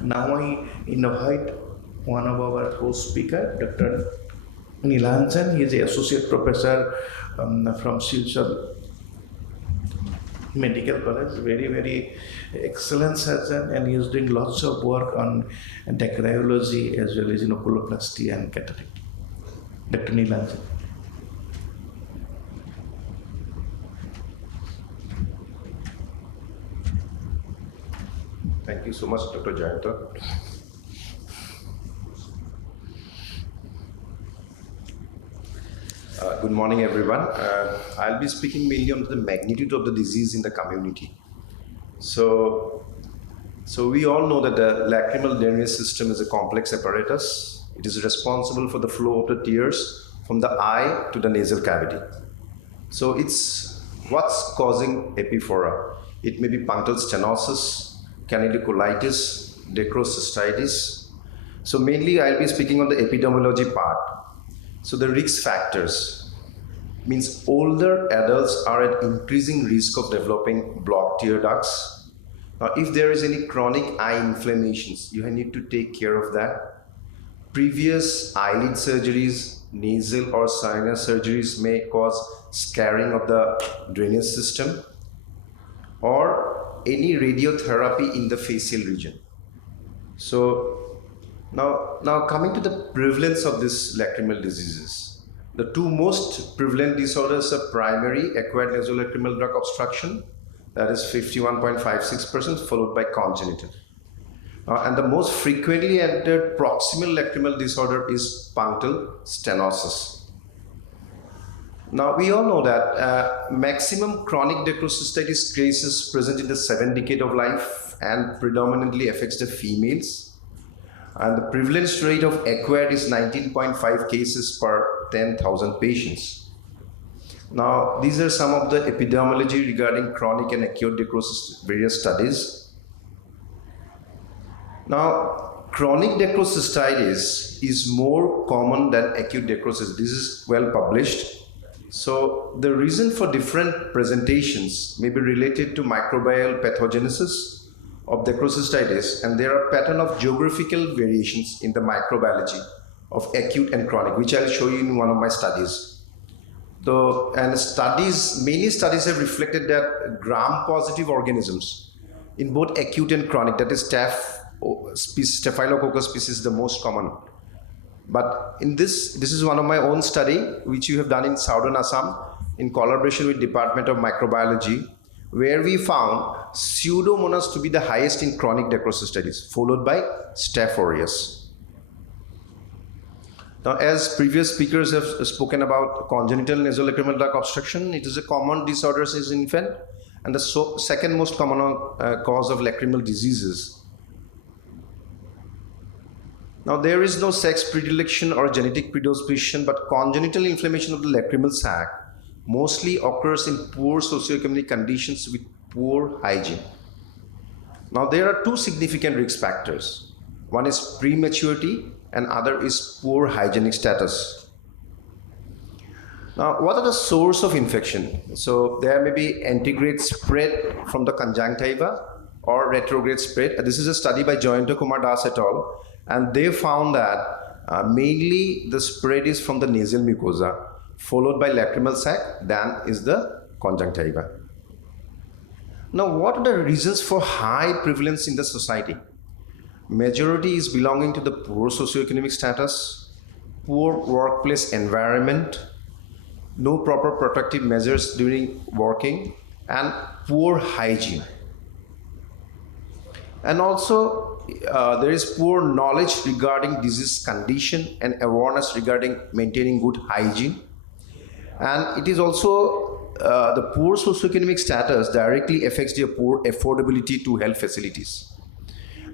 Now I invite one of our host speaker, Dr. NILANJAN. He is an associate professor from Silchar Medical College, very excellent surgeon, and he is doing lots of work on dacryology as well as oculoplasty and cataract. Dr. NILANJAN. Thank you so much, Dr. Jayanta. Good morning, everyone. I'll be speaking mainly on the magnitude of the disease in the community. So we all know that the lacrimal drainage system is a complex apparatus. It is responsible for the flow of the tears from the eye to the nasal cavity. So it's what's causing epiphora. It may be punctal stenosis, canaliculitis, dacrocystitis. So mainly I'll be speaking on the epidemiology part. So the risk factors means older adults are at increasing risk of developing blocked tear ducts. Now if there is any chronic eye inflammations, you need to take care of that. Previous eyelid surgeries, nasal or sinus surgeries may cause scarring of the drainage system, or any radiotherapy in the facial region. So now coming to the prevalence of these lacrimal diseases. The two most prevalent disorders are primary acquired nasolacrimal duct obstruction, that is 51.56%, followed by congenital. And the most frequently entered proximal lacrimal disorder is punctal stenosis. Now we all know that maximum chronic dacrocystitis cases present in the 7th decade of life and predominantly affects the females. And the prevalence rate of acquired is 19.5 cases per 10,000 patients. Now these are some of the epidemiology regarding chronic and acute dacrocystitis, various studies. Now chronic dacrocystitis is more common than acute dacrocystitis. This is well published. So the reason for different presentations may be related to microbial pathogenesis of dacrocystitis, and there are pattern of geographical variations in the microbiology of acute and chronic, which I'll show you in one of my studies. Many studies have reflected that gram-positive organisms in both acute and chronic, that is Staphylococcus species, the most common. But in this is one of my own study, which you have done in Southern Assam in collaboration with Department of Microbiology, where we found Pseudomonas to be the highest in chronic dacrocystitis, followed by Staph aureus. Now, as previous speakers have spoken about congenital nasolacrimal duct obstruction, it is a common disorder in infant and the second most common cause of lacrimal diseases. Now, there is no sex predilection or genetic predisposition, but congenital inflammation of the lacrimal sac mostly occurs in poor socioeconomic conditions with poor hygiene. Now, there are two significant risk factors. One is prematurity and other is poor hygienic status. Now, what are the source of infection? So, there may be antegrade spread from the conjunctiva or retrograde spread. This is a study by Jayanta Kumar Das et al. And they found that mainly the spread is from the nasal mucosa, followed by lacrimal sac, then is the conjunctiva. Now, what are the reasons for high prevalence in the society? Majority is belonging to the poor socioeconomic status, poor workplace environment, no proper protective measures during working, and poor hygiene. And also, there is poor knowledge regarding disease condition and awareness regarding maintaining good hygiene. And it is also the poor socioeconomic status directly affects the poor affordability to health facilities.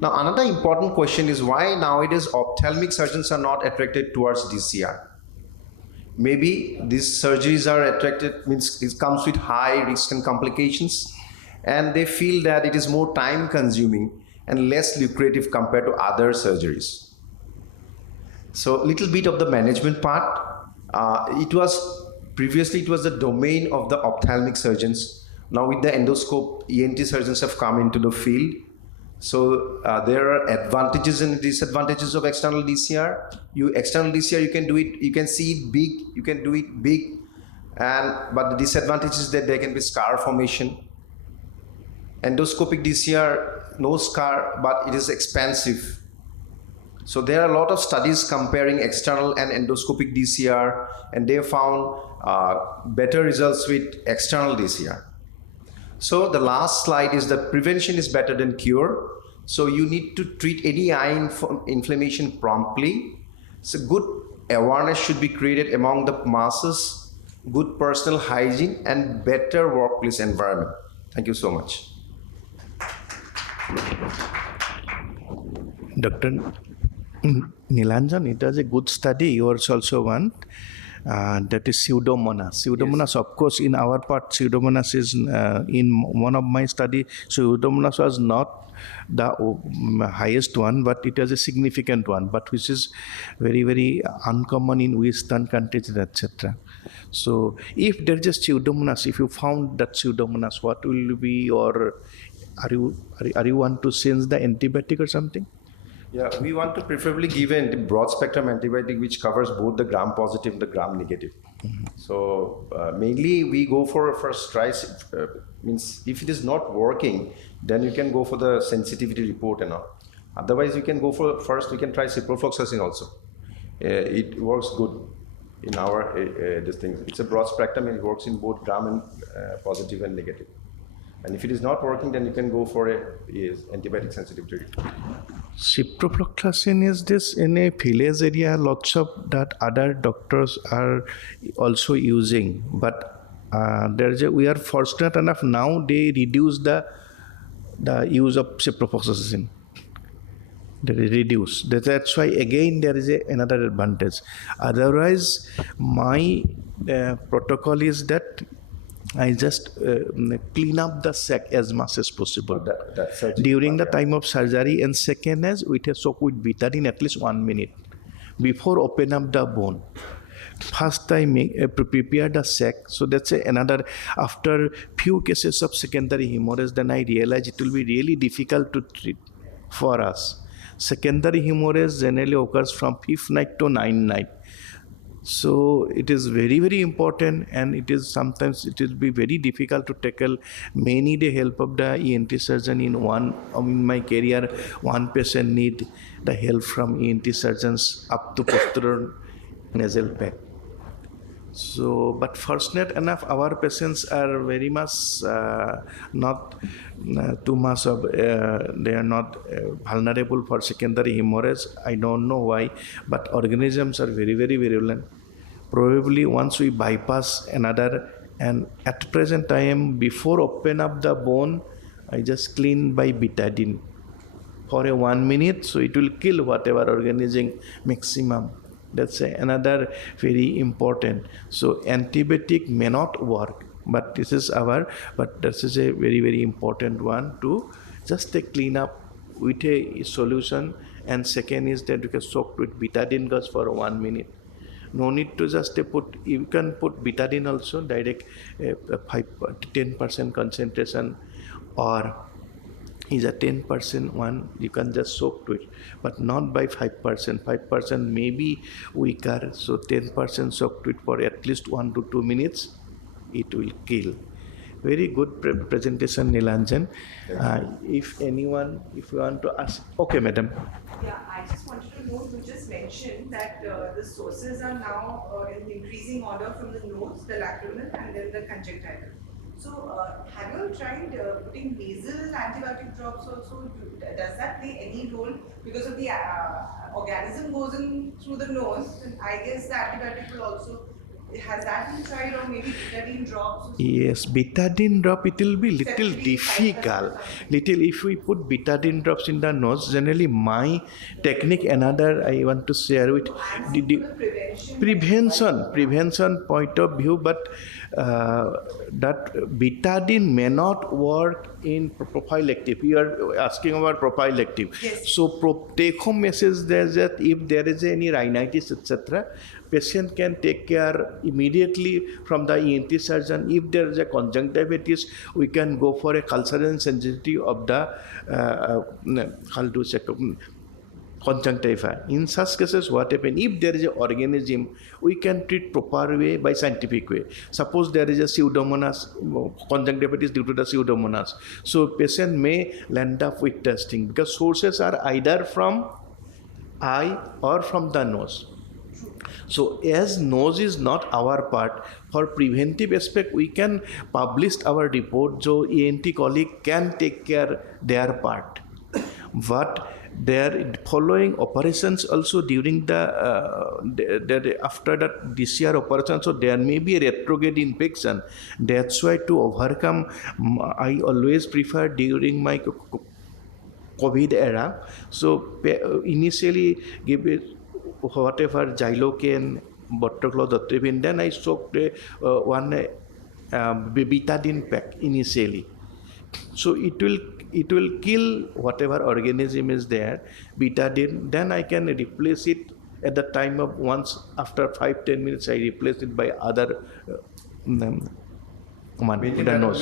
Now, another important question is why nowadays ophthalmic surgeons are not attracted towards DCR. Maybe these surgeries are attracted, means it comes with high risk and complications, and they feel that it is more time consuming and less lucrative compared to other surgeries. So little bit of the management part. Previously it was the domain of the ophthalmic surgeons. Now with the endoscope, ENT surgeons have come into the field. So there are advantages and disadvantages of external DCR. External DCR, you can do it, you can see it big, you can do it big, but the disadvantage is that there can be scar formation. Endoscopic DCR, no scar, but it is expensive. So there are a lot of studies comparing external and endoscopic DCR, and they found better results with external DCR. So the last slide is that prevention is better than cure. So you need to treat any eye inflammation promptly. So good awareness should be created among the masses, good personal hygiene, and better workplace environment. Thank you so much. Dr. Nilanjan, it was a good study. Yours also one. That is Pseudomonas. Pseudomonas, yes. Of course, in our part, Pseudomonas is in one of my study. Pseudomonas was not the highest one, but it was a significant one, but which is very, very uncommon in Western countries, etc. So, if there is a Pseudomonas, if you found that Pseudomonas, what will be, or are you want to change the antibiotic or something? Yeah, we want to preferably give a broad spectrum antibiotic which covers both the gram positive and the gram negative. Mm-hmm. So mainly we go for first try, means if it is not working, then you can go for the sensitivity report and all. Otherwise you can go for, first we can try ciprofloxacin also. It works good in our, this thing. It's a broad spectrum and it works in both gram and positive and negative. And if it is not working, then you can go for a antibiotic sensitivity. Ciprofloxacin is this in a village area, lots of that other doctors are also using, but we are fortunate enough now they reduce the use of ciprofloxacin. They reduce. That's why again there is another advantage. Otherwise, my protocol is that I just clean up the sac as much as possible during the time of surgery, and second is with a soak with betadine at least 1 minute before open up the bone. First I prepare the sac, so that's another. After few cases of secondary hemorrhage, then I realize it will be really difficult to treat for us. Secondary hemorrhage generally occurs from 5th night to 9th night. So it is very, very important, and it is sometimes it will be very difficult to tackle. Many the help of the ENT surgeon in my career. One patient need the help from ENT surgeons up to posterior nasal pack. So, but fortunate enough, our patients are very much not too much of, they are not vulnerable for secondary hemorrhage. I don't know why, but organisms are very, very virulent. Probably once we bypass another, and at present time, before open up the bone, I just clean by betadine for a 1 minute, so it will kill whatever organism maximum. That's another very important. So antibiotic may not work, but this is a very, very important one to just clean up with a solution. And second is that you can soak with betadine gas for 1 minute. No need to just you can put betadine also direct 10% concentration, or is a 10% one, you can just soak to it, but not by 5%. 5% may be weaker, so 10% soak to it for at least 1 to 2 minutes, it will kill. Very good presentation, Nilanjan. If you want to ask, okay, madam. Yeah, I just wanted to know, you just mentioned that the sources are now in increasing order from the nose, the lacrimal, and then the conjunctival. So, have you tried putting nasal antibiotic drops also? Does that play any role? Because of the organism goes in through the nose, and I guess the antibiotic will also. Has that been tried, or maybe betadine drops? Yes, betadine drop, it will be little difficult. If we put betadine drops in the nose, generally my technique, another I want to share with. For the prevention mentioned prevention point of view, but that betadine may not work in prophylactic. You are asking about prophylactic. Yes. So take home message there that if there is any rhinitis etc., patient can take care immediately from the ENT surgeon. If there is a conjunctivitis, we can go for a cultural sensitivity of the conjunctiva. In such cases, what happens? If there is an organism, we can treat proper way by scientific way. Suppose there is a pseudomonas, conjunctivitis due to the pseudomonas. So patient may land up with testing because sources are either from eye or from the nose. So as nose is not our part, for preventive aspect we can publish our report so ENT colleague can take care their part. But their following operations also during the after that DCR operation, so there may be a retrograde infection. That's why to overcome, I always prefer during my COVID era. So initially give it whatever xylocaine, botroclodotripin, then I soaked one betadine pack initially. So it will kill whatever organism is there, betadine. Then I can replace it at the time of once after 5-10 minutes. I replace it by other We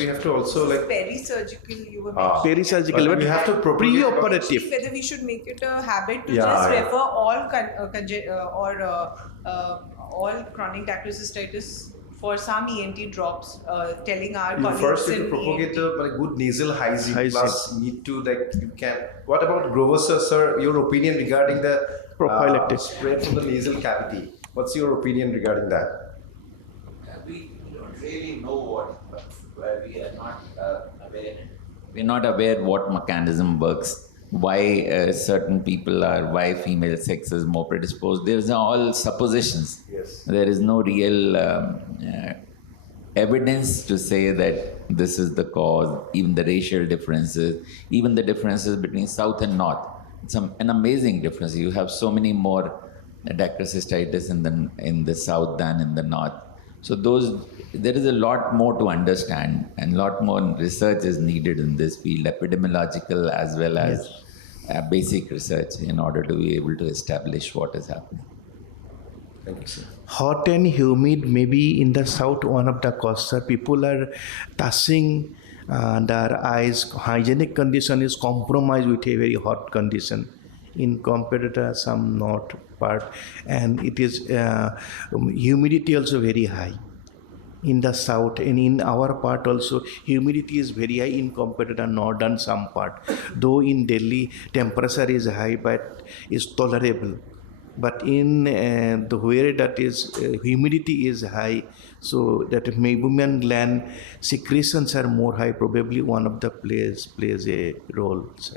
have to also like peri-surgical, you were mentioning. Peri-surgical, but we have to propagate pre-operative. Whether we should make it a habit to Yeah, just yeah. refer all chronic dactyl cystitis for some ENT drops, telling our you colleagues first need in to propagate ENT. a good nasal hygiene, Hygiene. plus need to like you can. What about Grover sir? Your opinion regarding the Prophylactic. spray from the nasal cavity? What's your opinion regarding that? We don't really know we are not aware. We're not aware what mechanism works, why certain people are, why female sex is more predisposed. There's all suppositions. Yes. There is no real evidence to say that this is the cause, even the racial differences, even the differences between South and North. It's an amazing difference. You have so many more dactyl cystitis in the South than in the North. So there is a lot more to understand and a lot more research is needed in this field, epidemiological as well as basic research in order to be able to establish what is happening. Thank you, sir. Hot and humid, maybe in the south, one of the causes. People are touching their eyes. Hygienic condition is compromised with a very hot condition in compared to some north part, and it is humidity also very high in the south, and in our part also humidity is very high in compared to the northern some part. Though in Delhi temperature is high but is tolerable, but in the where that is humidity is high, so that mammalian gland secretions are more high, probably one of the plays a role, sir.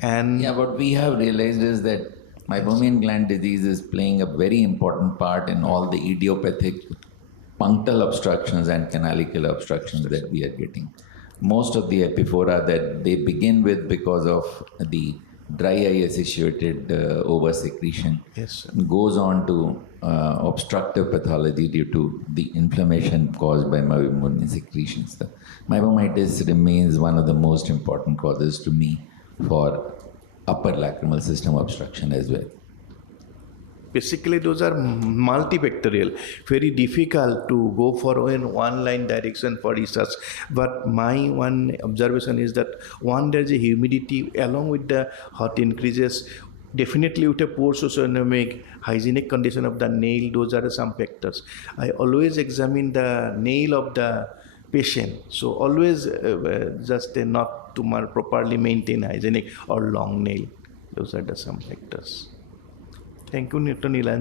And Yeah, what we have realized is that meibomian gland disease is playing a very important part in all the idiopathic punctal obstructions and canalicular obstructions that we are getting. Most of the epiphora that they begin with because of the dry eye associated oversecretion yes, sir. goes on to obstructive pathology due to the inflammation caused by meibomian secretions. The meibomitis remains one of the most important causes to me for upper lacrimal system obstruction as well. Basically, those are multifactorial, very difficult to go for in one line direction for research. But my one observation is that there's a humidity along with the hot increases. Definitely with a poor socioeconomic, hygienic condition of the nail, those are some factors. I always examine the nail of the patient. So always just not to properly maintain hygienic or long nail. Those are the some factors. Thank you, Dr. NILANJAN.